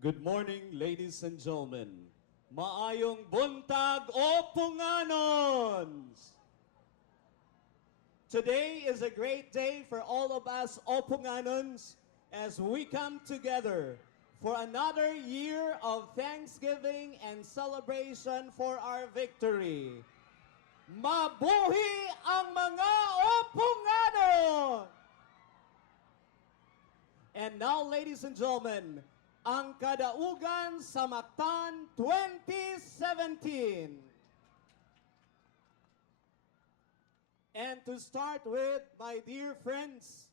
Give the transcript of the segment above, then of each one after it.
Good morning, ladies and gentlemen. Maayong buntag o punganons! Today is a great day for all of us Opunganons as we come together for another year of thanksgiving and celebration for our victory. Mabuhi ang mga Opunganon! And now, ladies and gentlemen, ang Kadaugan sa Mactan 2017. And to start with, my dear friends,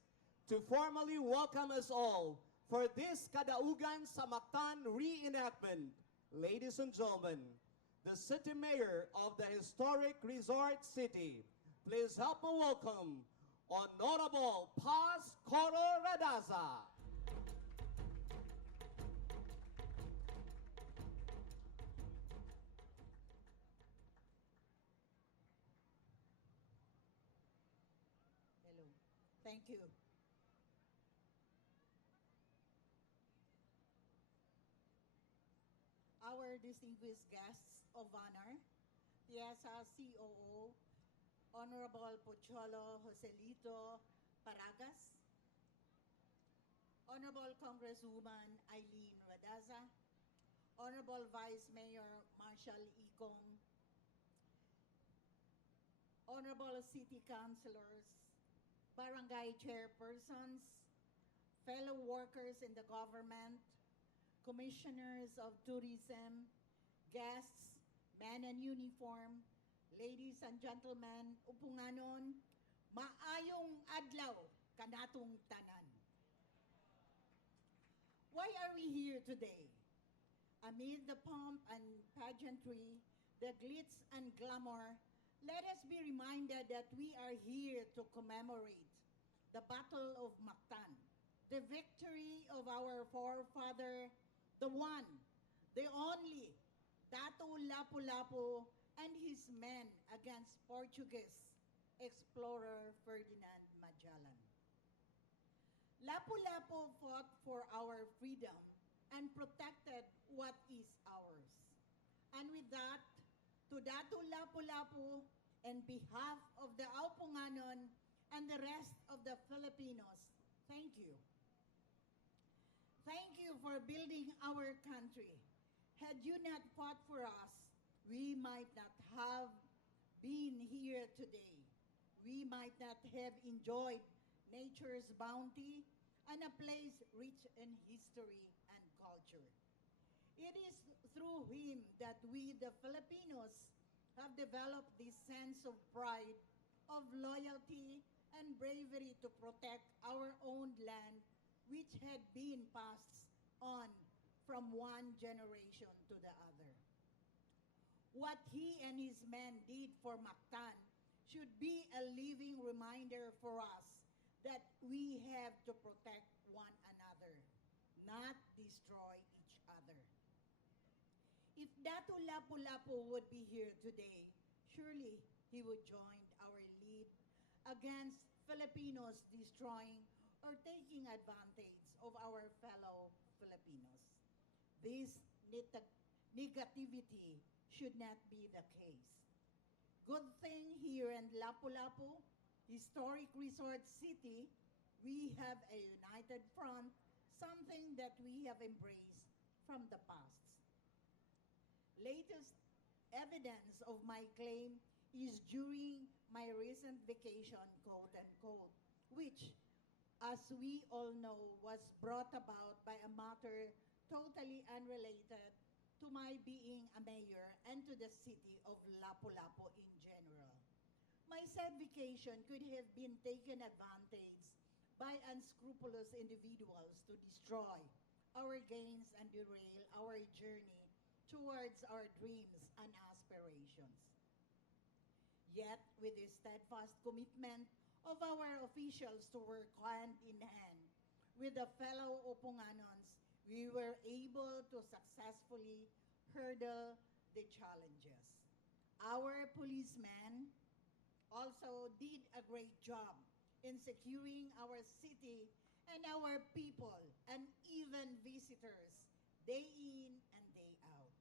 to formally welcome us all for this Kadaugan sa Mactan reenactment, ladies and gentlemen, the City Mayor of the historic resort city, please help me welcome Honorable Paz Coro Radaza. Hello. Thank you. Our distinguished guests of honor, PIESA COO, Honorable Pocholo Joselito Paragas, Honorable Congresswoman Eileen Radaza, Honorable Vice Mayor Marshall Icong, Honorable City Councilors, Barangay Chairpersons, fellow workers in the government, Commissioners of Tourism, guests, men in uniform, ladies and gentlemen, upunganon, maayong adlaw kanatong tanan. Why are we here today? Amid the pomp and pageantry, the glitz and glamour, let us be reminded that we are here to commemorate the Battle of Mactan, the victory of our forefather, the one, the only, Dato Lapu-Lapu and his men against Portuguese explorer Ferdinand Magellan. Lapu-Lapu fought for our freedom and protected what is ours. And with that, to Dato Lapu-Lapu, and behalf of the Aupunganon and the rest of the Filipinos, thank you. Thank you for building our country. Had you not fought for us, we might not have been here today. We might not have enjoyed nature's bounty and a place rich in history and culture. It is through him that we, the Filipinos, have developed this sense of pride, of loyalty, and bravery to protect our own land, which had been passed on from one generation to the other. What he and his men did for Mactan should be a living reminder for us that we have to protect one another, not destroy each other. If Dato Lapu-Lapu would be here today, surely he would join our lead against Filipinos destroying or taking advantage of our fellow Filipinos. This negativity should not be the case. Good thing here in Lapu-Lapu, historic resort city, we have a united front, something that we have embraced from the past. Latest evidence of my claim is during my recent vacation, quote unquote, which, as we all know, was brought about by a matter totally unrelated to my being a mayor and to the city of Lapu-Lapu in general. My said vacation could have been taken advantage by unscrupulous individuals to destroy our gains and derail our journey towards our dreams and aspirations. Yet, with the steadfast commitment of our officials to work hand in hand with the fellow Opunganons, we were able to successfully hurdle the challenges. Our policemen also did a great job in securing our city and our people and even visitors day in and day out.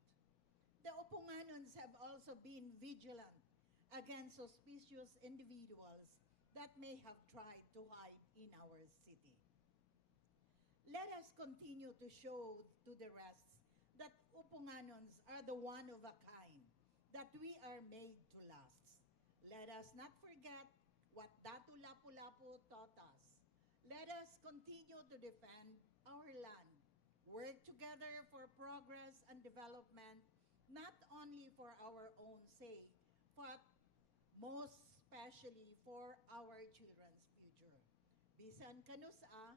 The Opunganons have also been vigilant against suspicious individuals that may have tried to hide in our city. Let us continue to show to the rest that Opunganons are the one of a kind, that we are made to last. Let us not forget what Datu Lapu-Lapu taught us. Let us continue to defend our land, work together for progress and development, not only for our own sake, but most especially for our children's future. Bisan kanusa,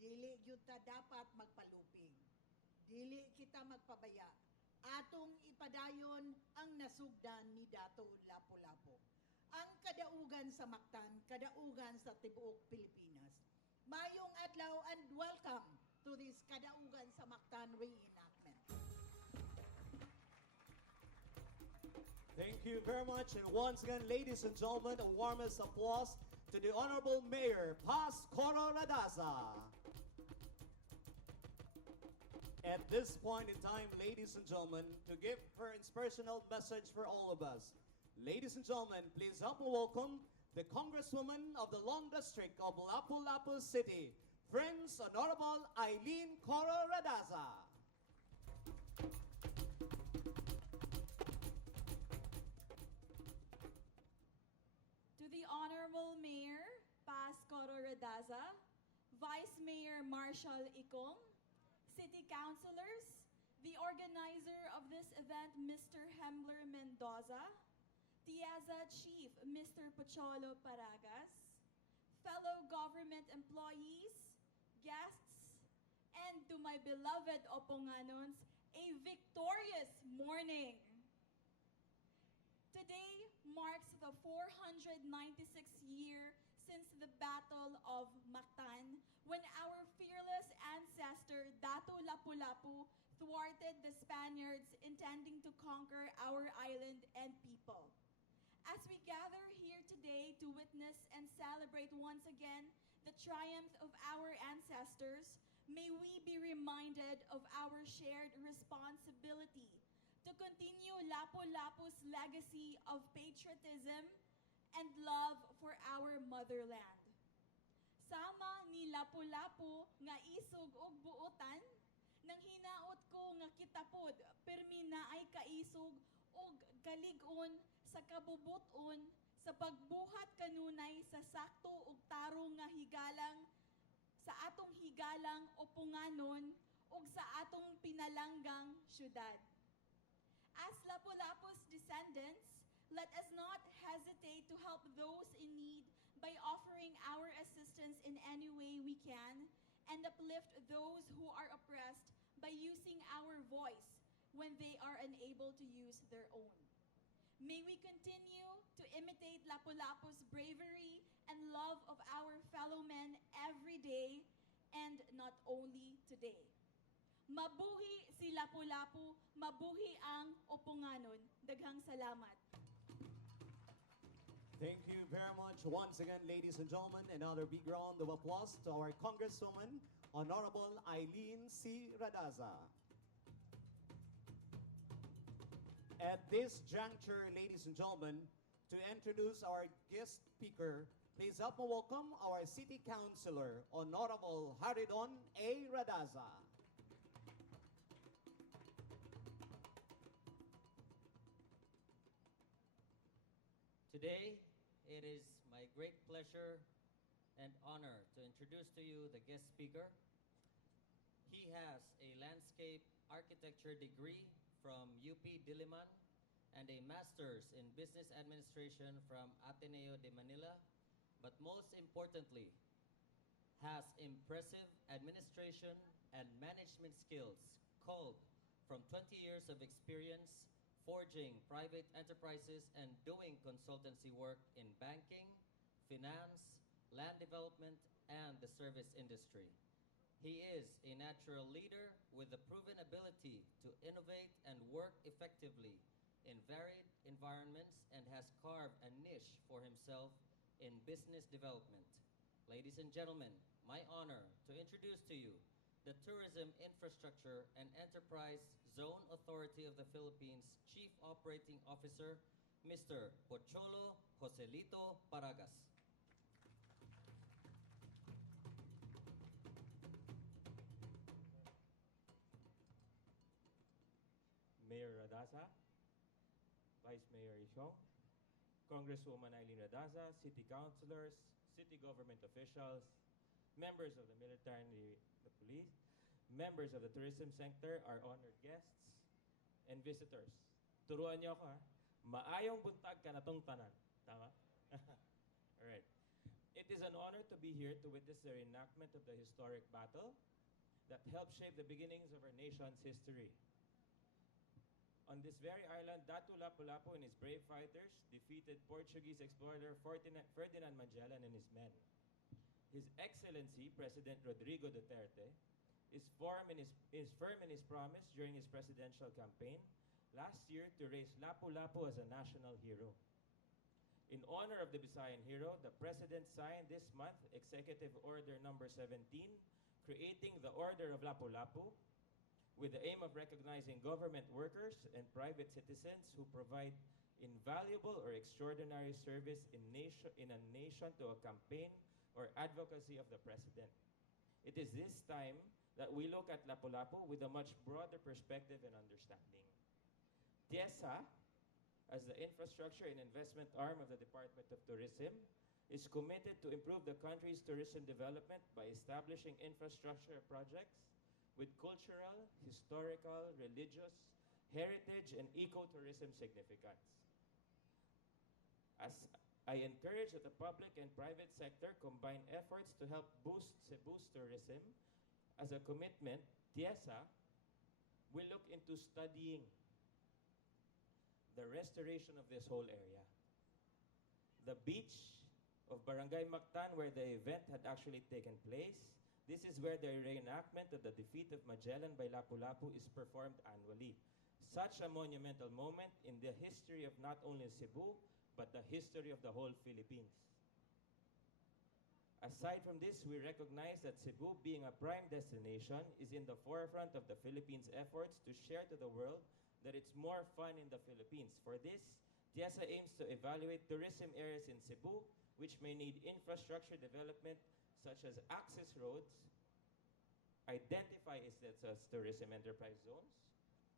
dili gyud ta dapat magpalupig. Dili kita magpabaya. Atong ipadayon ang nasugdan ni Dato Lapu-Lapu. Ang kadaugan sa Mactan, kadaugan sa tibuok Pilipinas. Mayong adlaw and welcome to this Kadaugan sa Mactan reenactment. Thank you very much. And once again, ladies and gentlemen, a warmest applause to the Honorable Mayor, Paz Coro Radaza. At this point in time, ladies and gentlemen, to give her inspirational message for all of us. Ladies and gentlemen, please help me welcome the Congresswoman of the Long District of Lapu-Lapu City, Friends Honorable Eileen Coro Radaza. To the Honorable Mayor, Paz Coro Radaza, Vice Mayor Marshall Icong, City Councilors, the organizer of this event, Mr. Hembler Mendoza, Tiaza Chief, Mr. Pocholo Paragas, fellow government employees, guests, and to my beloved Opunganons, a victorious morning. Today marks the 496th year since the Battle of Mactan, when our fearless ancestor Dato Lapu-Lapu thwarted the Spaniards intending to conquer our island and people. As we gather here today to witness and celebrate once again the triumph of our ancestors, may we be reminded of our shared responsibility to continue Lapu-Lapu's legacy of patriotism and love for our motherland. Sama ni Lapu-Lapu nga isog og buotan, nang hinaot ko nga kitapod, permi na ay kaisog og kalig-on sa kabubuton sa pagbuhat kanunay sa sakto ug tarong nga higalang sa atong higalang Opunganon ug sa atong pinalanggang syudad. As Lapu-Lapu's descendants, let us not hesitate to help those in need by offering our assistance in any way we can and uplift those who are oppressed by using our voice when they are unable to use their own. May we continue to imitate Lapu-Lapu's bravery and love of our fellow men every day and not only today. Mabuhi si Lapu-Lapu, mabuhi ang Opunganon. Daghang salamat. Thank you very much once again, ladies and gentlemen. Another big round of applause to our Congresswoman, Honorable Eileen C. Radaza. At this juncture, ladies and gentlemen, to introduce our guest speaker, please help me welcome our City Councilor, Honorable Haridon A. Radaza. Today, it is my great pleasure and honor to introduce to you the guest speaker. He has a landscape architecture degree from UP Diliman and a master's in business administration from Ateneo de Manila, but most importantly, has impressive administration and management skills culled from 20 years of experience forging private enterprises and doing consultancy work in banking, finance, land development, and the service industry. He is a natural leader with the proven ability to innovate and work effectively in varied environments and has carved a niche for himself in business development. Ladies and gentlemen, my honor to introduce to you the Tourism Infrastructure and Enterprise Zone Authority of the Philippines Chief Operating Officer, Mr. Pocholo Joselito Paragas. Mayor Radaza, Vice Mayor Ishong, Congresswoman Eileen Radaza, City Councilors, City Government officials, members of the military, the police, members of the tourism sector, our honored guests, and visitors. Turuan niyo ako ha. Maayong buntag ka na tong tanan. Tama? Alright. It is an honor to be here to witness the reenactment of the historic battle that helped shape the beginnings of our nation's history. On this very island, Datu Lapu-Lapu and his brave fighters defeated Portuguese explorer Ferdinand Magellan and his men. His Excellency, President Rodrigo Duterte, is firm in his promise during his presidential campaign last year to raise Lapu-Lapu as a national hero. In honor of the Visayan hero, the President signed this month Executive Order Number 17, creating the Order of Lapu-Lapu, with the aim of recognizing government workers and private citizens who provide invaluable or extraordinary service in a nation to a campaign or advocacy of the President. It is this time that we look at lapu-lapu with a much broader perspective and understanding. TIESA, as the infrastructure and investment arm of the Department of Tourism, is committed to improve the country's tourism development by establishing infrastructure projects with cultural, historical, religious, heritage, and ecotourism significance. As I encourage that the public and private sector combine efforts to help boost Cebu's tourism, as a commitment, TIESA will look into studying the restoration of this whole area. The beach of Barangay Mactan, where the event had actually taken place, this is where the reenactment of the defeat of Magellan by Lapu-Lapu is performed annually. Such a monumental moment in the history of not only Cebu, but the history of the whole Philippines. Aside from this, we recognize that Cebu, being a prime destination, is in the forefront of the Philippines' efforts to share to the world that it's more fun in the Philippines. For this, TIESA aims to evaluate tourism areas in Cebu, which may need infrastructure development such as access roads, identify it as tourism enterprise zones,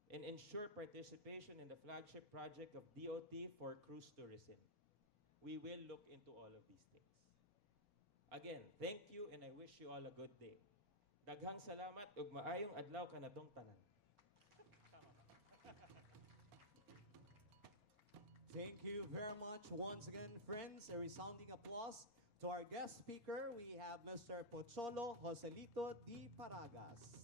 and ensure participation in the flagship project of DOT for cruise tourism. We will look into all of these things. Again, thank you and I wish you all a good day. Daghang salamat ug maayong adlaw kanatong tanan. Thank you very much once again, friends. A resounding applause to our guest speaker. We have Mr. Pocholo Joselito D. Paragas.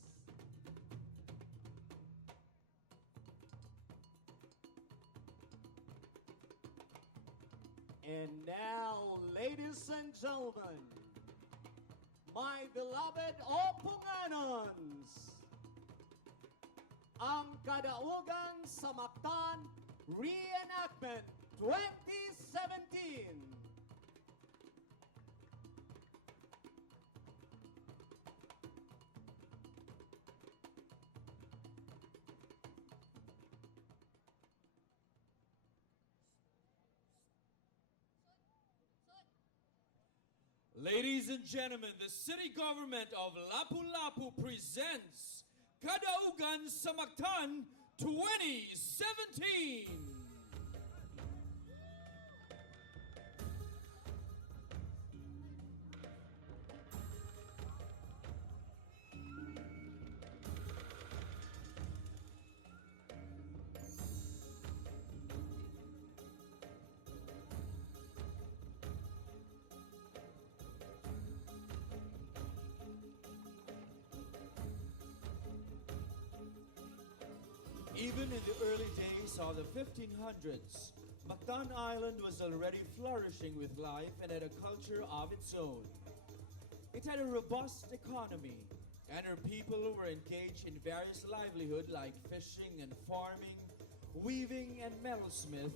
And now, ladies and gentlemen, my beloved Opunganons, ang Kadaugan sa Mactan Reenactment 2017. Ladies and gentlemen, the city government of Lapu-Lapu presents Kadaugan sa Mactan 2017. Even in the early days of the 1500s, Mactan Island was already flourishing with life and had a culture of its own. It had a robust economy, and her people were engaged in various livelihoods like fishing and farming, weaving and metalsmith,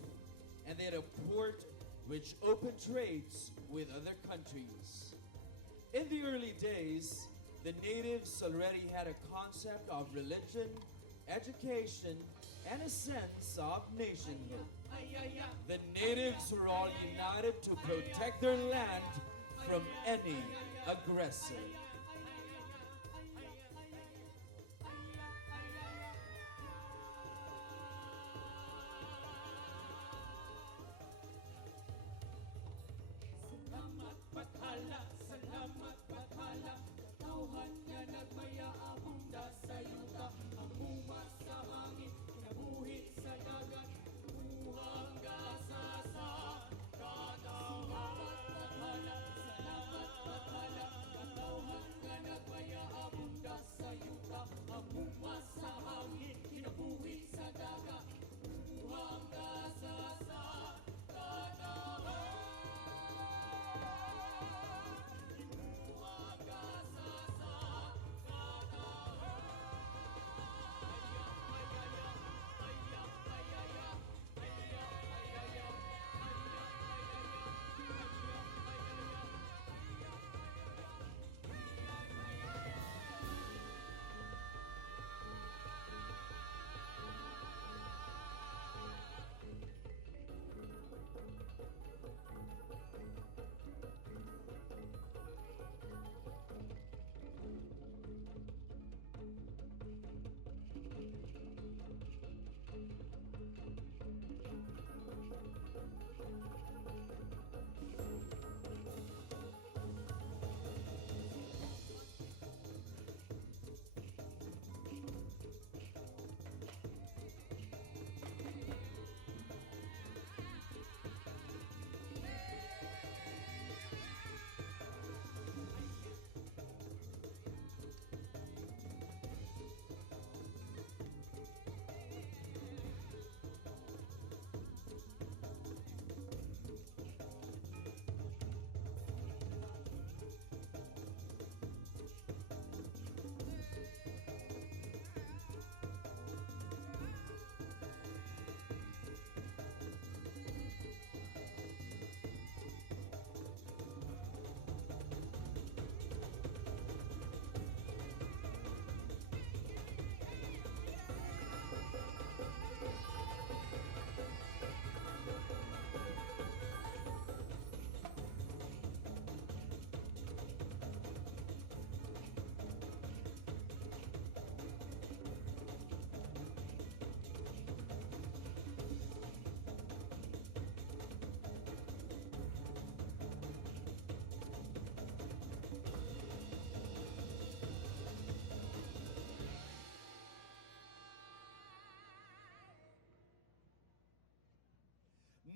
and they had a port which opened trades with other countries. In the early days, the natives already had a concept of religion, education, and a sense of nationhood. The natives were all united to protect their land from any aggressor.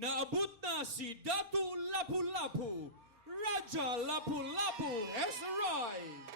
Naabot na si Datu Lapu-Lapu. Raja Lapu-Lapu has arrived.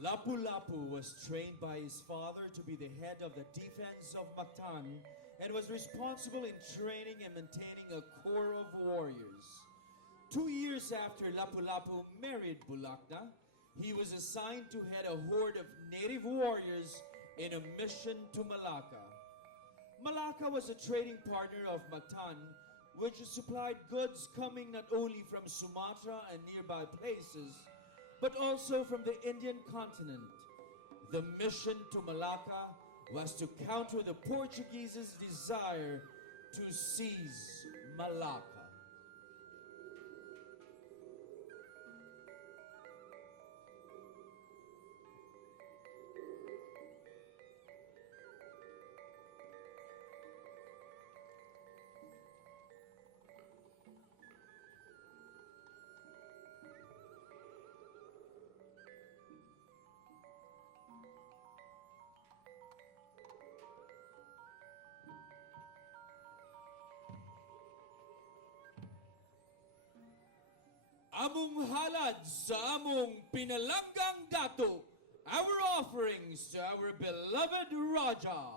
Lapu-lapu was trained by his father to be the head of the defense of Mactan and was responsible in training and maintaining a corps of warriors. 2 years after Lapu-lapu married Bulakna, he was assigned to head a horde of native warriors in a mission to Malacca. Malacca was a trading partner of Mactan, which supplied goods coming not only from Sumatra and nearby places, but also from the Indian continent. The mission to Malacca was to counter the Portuguese's desire to seize Malacca. Among halad sa among pinalanggang dato, our offerings to our beloved Raja.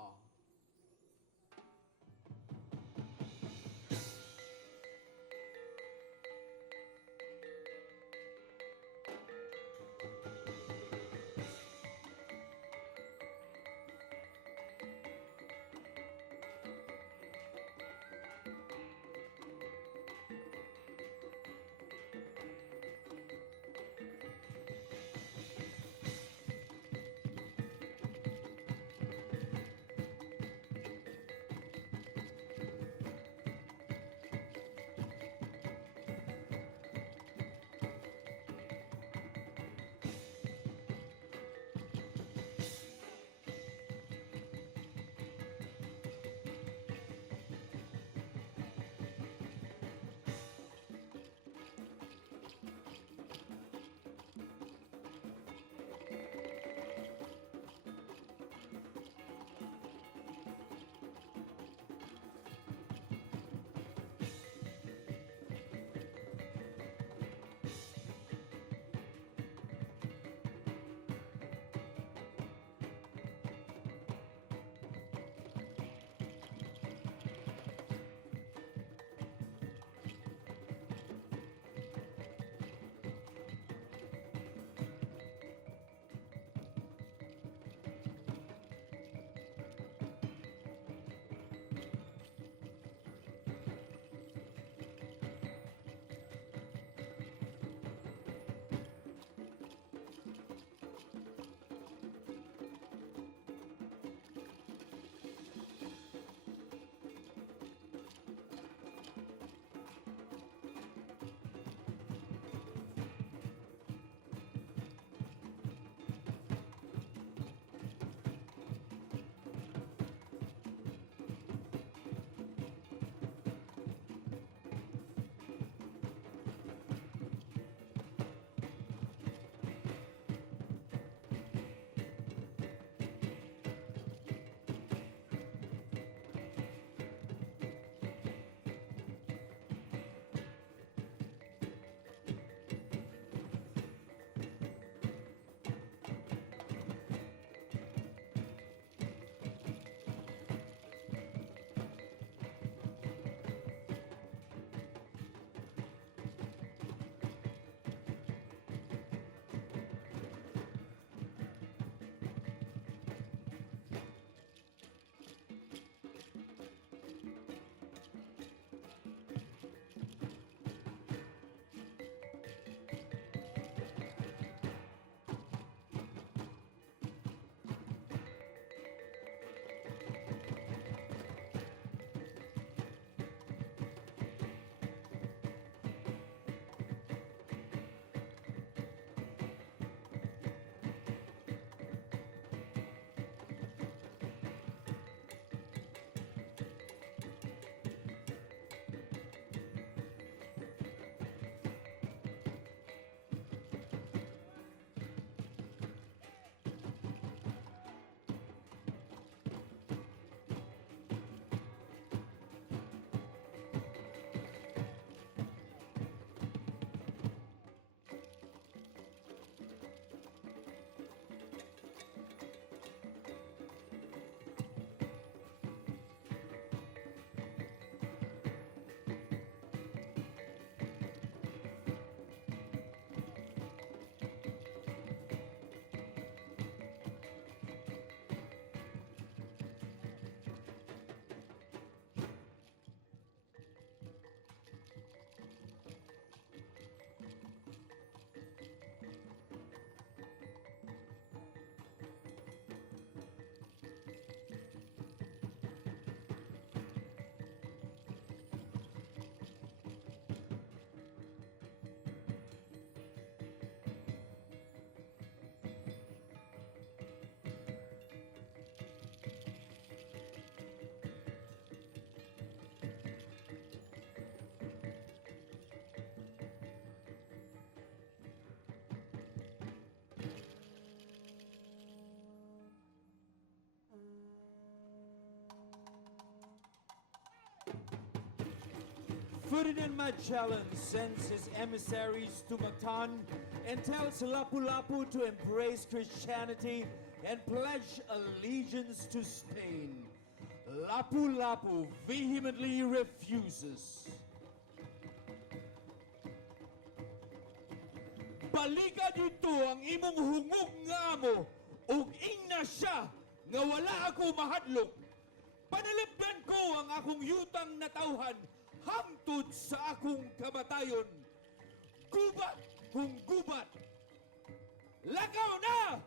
Ferdinand Magellan sends his emissaries to Mactan and tells Lapu-Lapu to embrace Christianity and pledge allegiance to Spain. Lapu-Lapu vehemently refuses. Balika dito ang imong hungog nga amo ug ingna siya nga wala ako mahadlok. Panalipdan ko ang akong yutang na tauhan hangtod sa akong kamatayon. Gubat kung gubat. Lakaw na!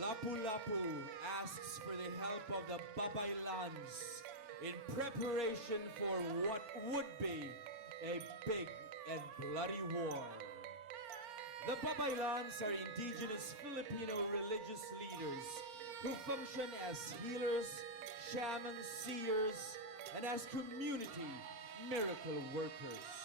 Lapu-Lapu asks for the help of the Babaylans in preparation for what would be a big and bloody war. The Babaylans are indigenous Filipino religious leaders who function as healers, shamans, seers, and as community miracle workers.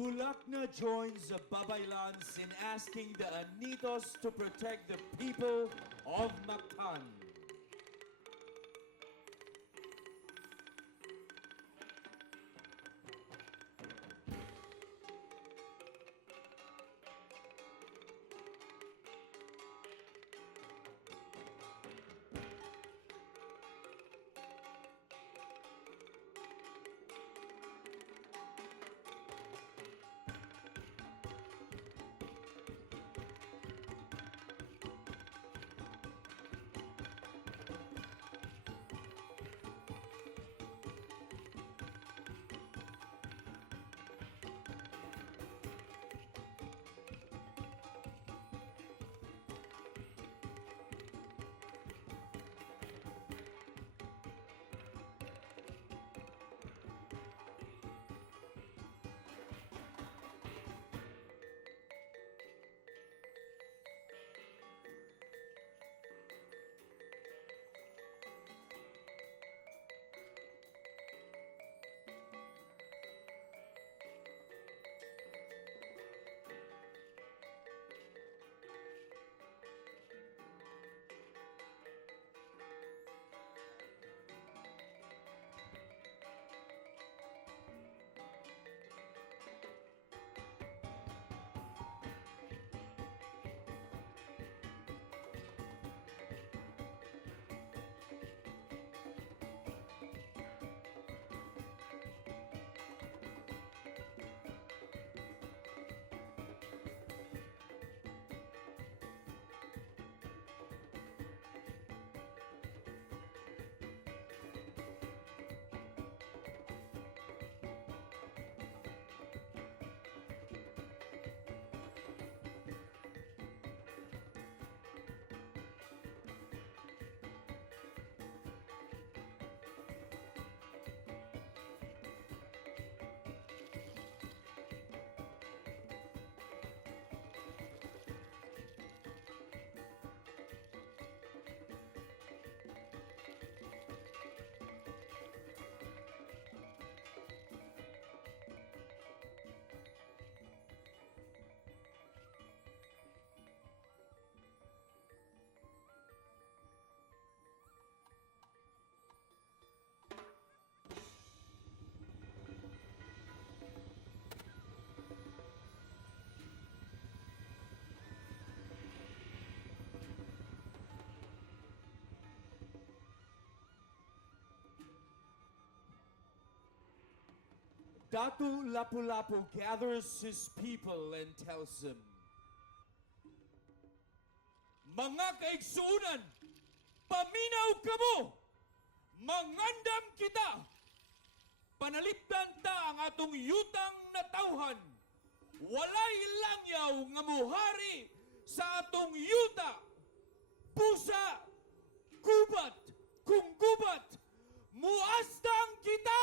Bulacna joins the Babaylans in asking the Anitos to protect the people of Mactan. Datu Lapu-Lapu gathers his people and tells them, Mga kaigsuunan, paminaw kamo, mangandam kita, panalipdan ta ang atong yutang na tawhan, walay langyaw nga muhari sa atong yuta, pusa, gubat, kung gubat, muastang kita!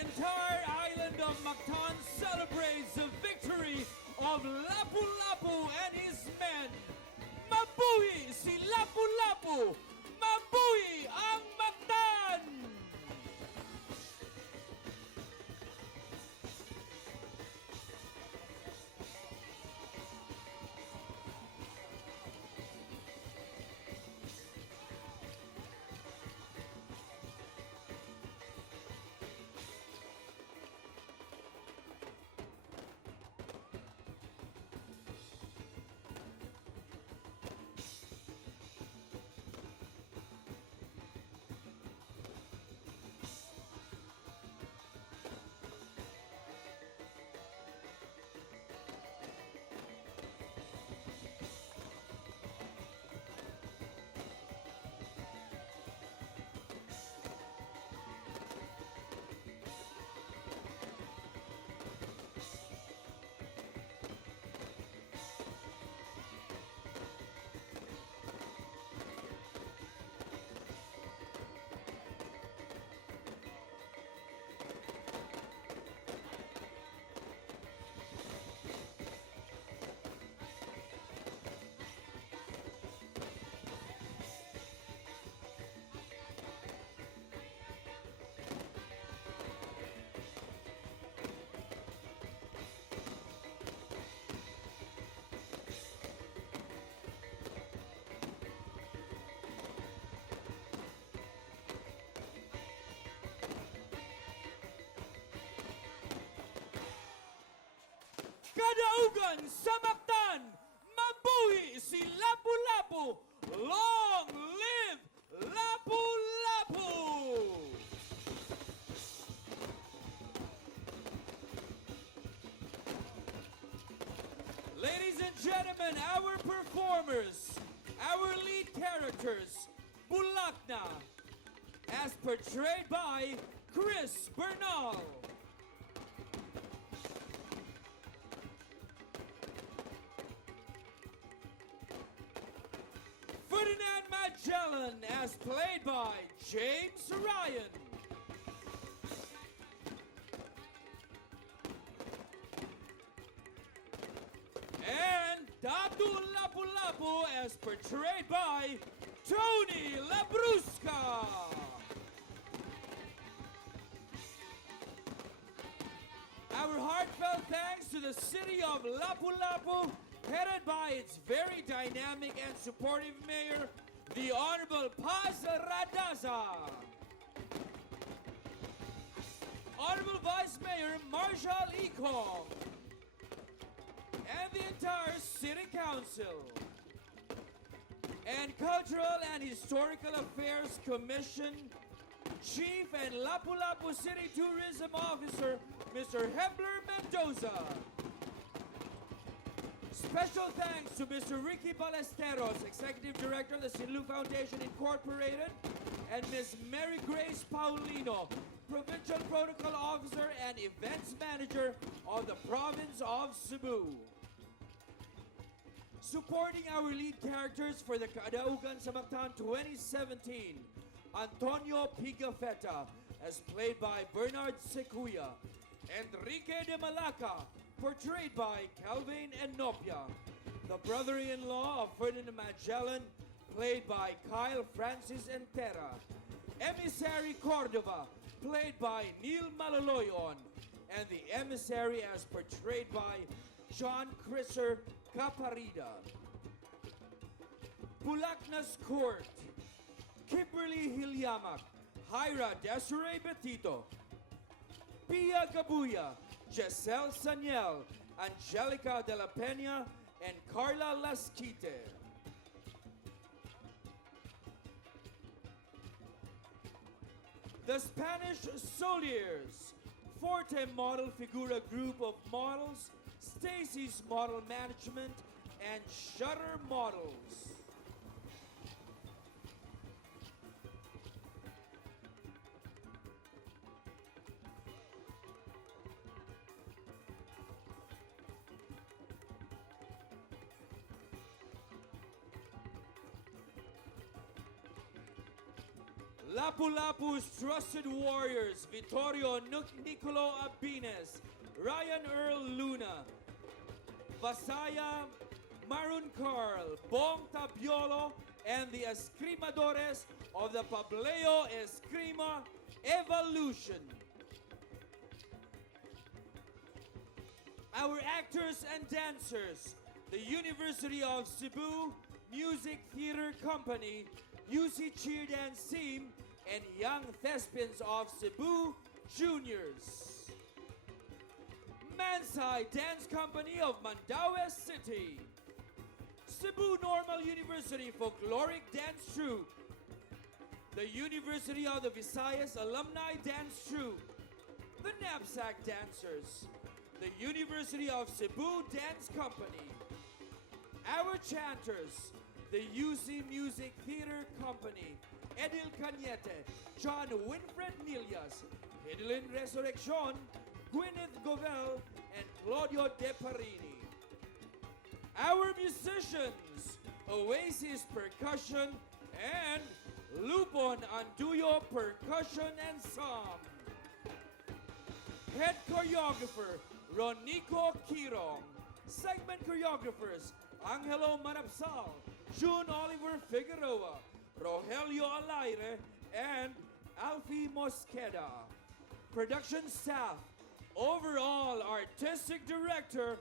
entire island of Mactan celebrates the victory of Lapu-Lapu and his men. Mabuhi si Lapu-Lapu! Mabuhi ang Mactan! Kadaugan sa Mactan! Mabuhi si Lapu-Lapu! Long live Lapu-Lapu! Ladies and gentlemen, our performers, our lead characters, Bulakna, as portrayed by Chris Bernal. Ferdinand Magellan, as played by James Ryan. And Datu Lapu-Lapu, as portrayed by Tony Labrusca. Our heartfelt thanks to the city of Lapu-Lapu, headed by its very dynamic and supportive mayor, the Honorable Paz Radaza. Honorable Vice Mayor Marshall Econg. And the entire City Council. And Cultural and Historical Affairs Commission Chief and Lapu-Lapu City Tourism Officer, Mr. Hebler Mendoza. Special thanks to Mr. Ricky Ballesteros, Executive Director of the Sinlu Foundation Incorporated, and Ms. Mary Grace Paulino, Provincial Protocol Officer and Events Manager of the Province of Cebu. Supporting our lead characters for the Kadaugan sa Mactan 2017, Antonio Pigafetta, as played by Bernard Sequia, Enrique de Malaca, portrayed by Calvin Enopia, the brother-in-law of Ferdinand Magellan, played by Kyle Francis Entera, Emissary Cordova, played by Neil Malaloyon, and the emissary as portrayed by John Crisser Caparida. Bulakna's Court, Kimberly Hilyamak, Hyra Desiree Betito, Pia Gabuya, Giselle Sanyel, Angelica de la Peña, and Carla Lasquite. The Spanish Soliers, Forte Model Figura Group of Models, Stacy's Model Management, and Shutter Models. Lapu-Lapu's trusted warriors, Vittorio Nicolo Abines, Ryan Earl Luna, Vasaya Marun Carl, Bong Tapiolo, and the Escrimadores of the Pableo Escrima Evolution. Our actors and dancers, the University of Cebu Music Theater Company, UC Cheer Dance Team, and Young Thespians of Cebu Juniors. Mansai Dance Company of Mandaue City. Cebu Normal University Folkloric Dance Troupe. The University of the Visayas Alumni Dance Troupe. The Knapsack Dancers. The University of Cebu Dance Company. Our chanters, the UC Music Theater Company, Edil Cañete, John Winfred Nilias, Hidlin Resurrection, Gwyneth Govell, and Claudio De Parini. Our musicians, Oasis Percussion and Lupon Anduyo Percussion and Song. Head choreographer, Ronico Quirong. Segment choreographers, Angelo Manapsal, June Oliver Figueroa, Rogelio Alaire, and Alfie Mosqueda. Production staff, overall artistic director,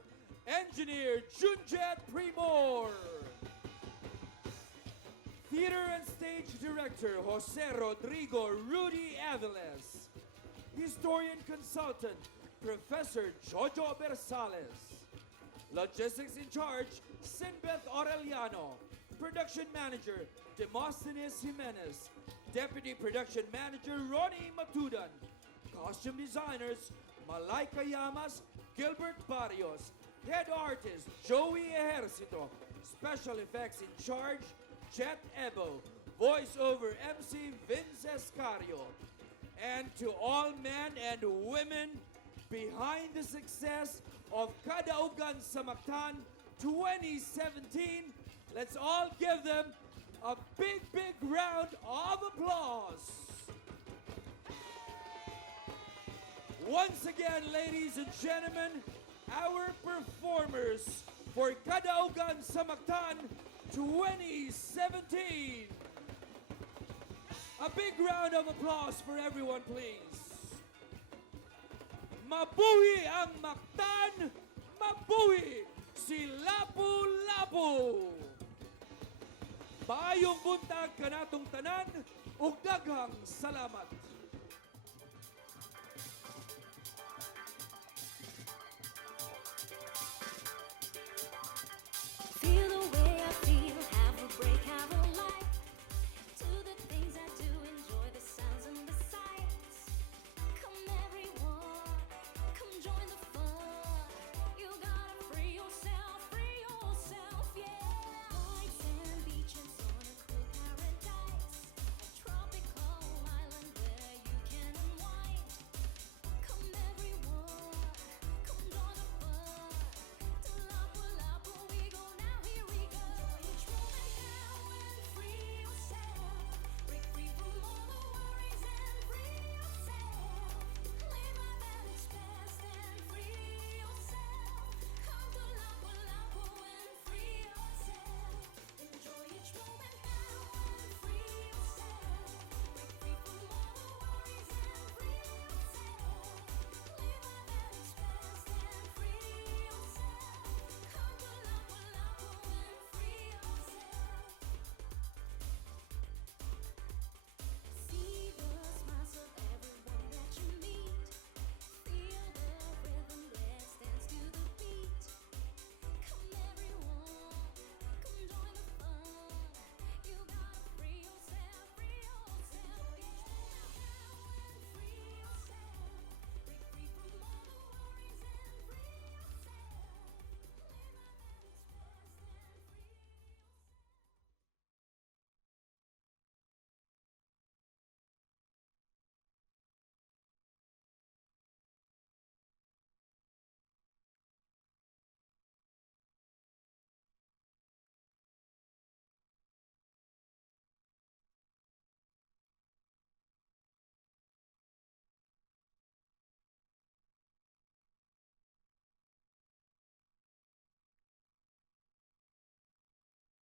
engineer Junjet Primor. Theater and stage director, Jose Rodrigo Rudy Aviles. Historian consultant, Professor Jojo Bersales. Logistics in charge, Sinbeth Aureliano. Production manager, Demosthenes Jimenez. Deputy production manager, Ronnie Matudan. Costume designers, Malaika Yamas, Gilbert Barrios. Head artist, Joey Ejercito. Special effects in charge, Jet Ebo. Voiceover MC, Vince Escario. And to all men and women behind the success of Kadaugan sa Mactan 2017, let's all give them a big, big round of applause. Once again, ladies and gentlemen, our performers for Kadaugan sa Mactan 2017. A big round of applause for everyone, please. Mabuhi ang Mactan, mabuhi si Lapu-Lapu. Paayong buntag kanatong tanan ug daghang salamat.